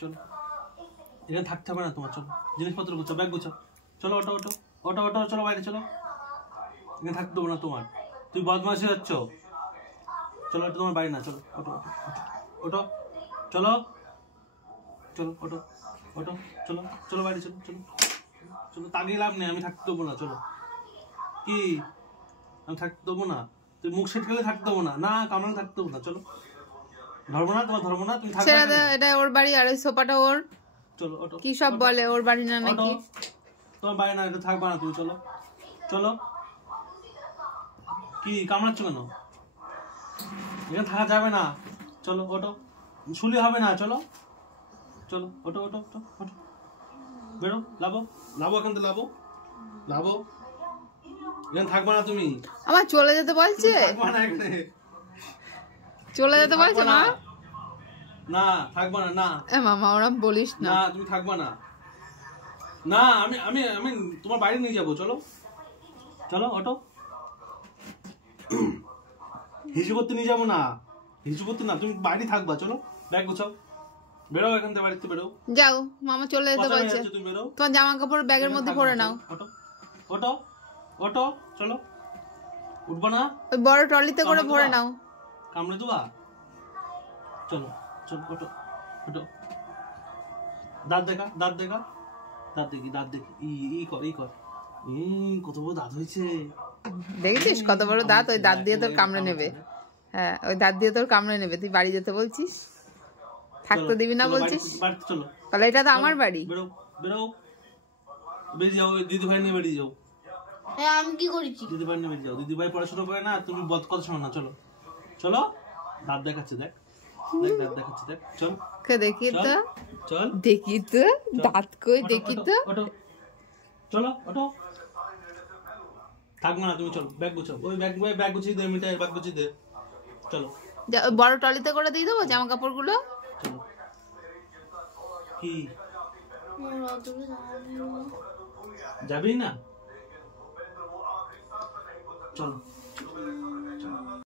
চলো এখানে থাকতে হবে না তোমার, চলো জিনিসপত্র গুছো, ব্যাগ গুছো, চলো ওটো ওটো ওটো ওটো, চলো বাইরে চলো, এখানে থাকতে দেবো না তোমার, তুই বদমাশি হচ্ছ, চলো এটা তোমার বাড়ি না, চলো ওটো ওটো, চলো চলো ওটো ওটো, চলো চলো বাইরে চলো, চলো চলো, তাগিয়ে লাভ নেই, আমি থাকতে দেবো না, চলো কি আমি থাকতে দেবো না, তুই মুখ সেটকেলে থাকতে দেবো না, না কামড়ে থাকতে দেবো না, চলো ধরবো না তোমার, ধরবো না, তুমি থাকবে না, এটা ওর বাড়ি আর ওই সোফাটা ওর, চলো ওটো, কি সব বলে ওর বাড়ি না নাকি, তোমার বাড়ি না, এটা থাকবা না তুমি, চলো চলো, কি কামড়াচ্ছ কেন, এখানে থাকা যাবে না, চলো ওটো, শুলি হবে না, চলো চলো ওটো ওটো ওটো ওটো, বেরো, লাভো লাভো, এখান থেকে লাভো লাভো, এখানে থাকবা না তুমি, আমার চলে যেতে বলছে, থাকবা না এখানে, চলে যেতে বলছে মা, না থাকবা না, না মামা ওরম বলিস না, না তুমি থাকবা না, না আমি আমি আমি তোমার বাড়ি নিয়ে যাবো, চলো চলো অটো, হিসু করতে নিয়ে যাবো না, হিসু করতে না, তুমি বাড়ি থাকবা, চলো ব্যাগ গুছাও, বেরো এখান থেকে, বাড়িতে বেরো, যাও মামা চলে যেতে বলছে, তুমি বেরো, তোমার জামা কাপড় ব্যাগের মধ্যে ভরে নাও, অটো অটো অটো, চলো উঠবা না, ওই বড় ট্রলিতে করে ভরে নাও, কামড়ে দেবা, চলো চলো ওটো ওটো, দাঁত দেখা, দাঁত দেখা, দাঁত দেখি, দাঁত দেখি, ই কর, ই কর, কত বড় দাঁত হয়েছে, দেখেছিস কত বড় দাঁত, ওই দাঁত দিয়ে তোর কামড়ে নেবে, হ্যাঁ ওই দাঁত দিয়ে তোর কামড়ে নেবে, তুই বাড়ি যেতে বলছিস, থাকতে দিবি না বলছিস, চলো তাহলে এটা তো আমার বাড়ি, বেরো বেরো, বেরিয়ে যাও, দিদি ভাই নিয়ে বেরিয়ে যাও, আমি কি করেছি, দিদি ভাই নিয়ে বেরিয়ে যাও, দিদি ভাই পড়াশোনা করে না, তুমি বদ কথা শোনো না, চলো চলো, দাঁত দেখাচ্ছে, দেখ দেখ দাঁত দেখাচ্ছে, দেখ চল, দেখি তো, চল দেখি তো দাঁত কই, দেখি তো, চলো ওটো, থাকবো না তুমি, চলো ব্যাগ গুছাও, ওই ব্যাগ গুছিয়ে দে, মিটাই ব্যাগ গুছিয়ে দে, চলো বড় ট্রলিতে করে দিয়ে দেবো জামা কাপড় গুলো, চলো কি যাবি না, চলো